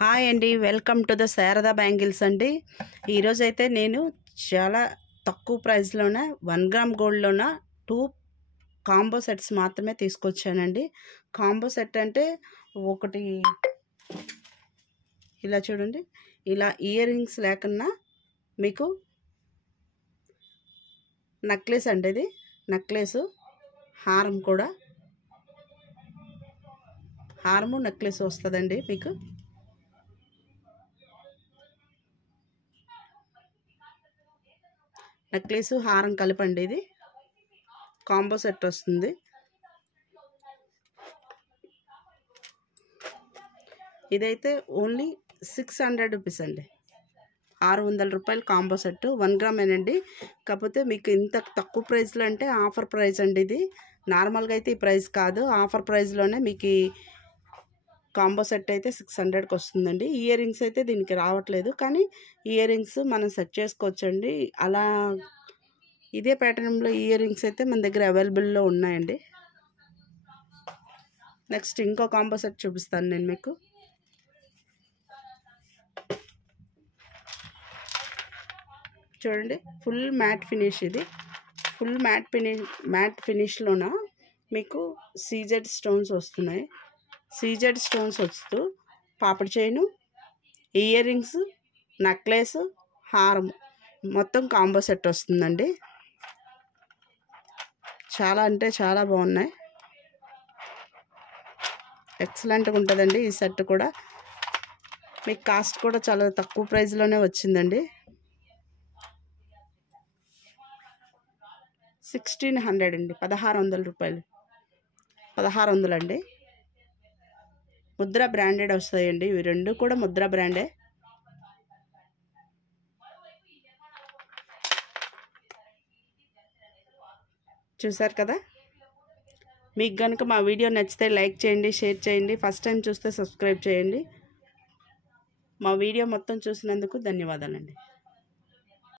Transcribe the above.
Hi అండి, welcome to the Sharada bangles అండి. ఈరోజు అయితే నేను చాలా తక్కువ ప్రైస్లోనే 1 గ్రామ్ గోల్డ్లోన 2 కాంబో సెట్స్ మాత్రమే తీసుకొచ్చానండి. కాంబో సెట్ అంటే ఒకటి ఇలా చూడండి, ఇలా ఇయర్ రింగ్స్ లేకున్నా మీకు నెక్లెస్ అంటే ఇది నెక్లెస్, హారం కూడా, హారము నెక్లెస్ వస్తుందండి మీకు. నెక్లెస్ హారం కలపండి, ఇది కాంబో సెట్ వస్తుంది. ఇదైతే ఓన్లీ 600 రూపీస్ అండి, 600 రూపాయలు కాంబో సెట్. 1 గ్రామ్ ఏనండి, కాకపోతే మీకు ఇంత తక్కువ ప్రైస్లో అంటే ఆఫర్ ప్రైస్ అండి. ఇది నార్మల్గా అయితే ఈ ప్రైస్ కాదు, ఆఫర్ ప్రైస్లోనే మీకు కాంబో సెట్ అయితే 600కి వస్తుందండి. ఇయర్ రింగ్స్ అయితే దీనికి రావట్లేదు, కానీ ఇయర్ రింగ్స్ మనం సెట్ చేసుకోవచ్చండి. అలా ఇదే ప్యాటర్న్లో ఇయర్ రింగ్స్ అయితే మన దగ్గర అవైలబుల్లో ఉన్నాయండి. నెక్స్ట్ ఇంకో కాంబో సెట్ చూపిస్తాను నేను మీకు. చూడండి, ఫుల్ మ్యాట్ ఫినిష్. ఇది ఫుల్ మ్యాట్ ఫినిష్లోన మీకు సీజెడ్ స్టోన్స్ వస్తున్నాయి. సీజెడ్ స్టోన్స్ వస్తూ papdi chain, ear rings, necklace, హారం మొత్తం కాంబో సెట్ వస్తుందండి. చాలా అంటే చాలా బాగున్నాయి, ఎక్సలెంట్గా ఉంటుందండి ఈ సెట్ కూడా. మీకు కాస్ట్ కూడా చాలా తక్కువ ప్రైస్లోనే వచ్చిందండి. 1600 అండి, 1600 రూపాయలు, 1600 అండి. ముద్ర బ్రాండెడ్ వస్తాయండి, ఇవి రెండు కూడా ముద్ర బ్రాండే. చూసారు కదా. మీకు కనుక మా వీడియో నచ్చితే లైక్ చేయండి, షేర్ చేయండి. ఫస్ట్ టైం చూస్తే సబ్స్క్రైబ్ చేయండి. మా వీడియో మొత్తం చూసినందుకు ధన్యవాదాలండి.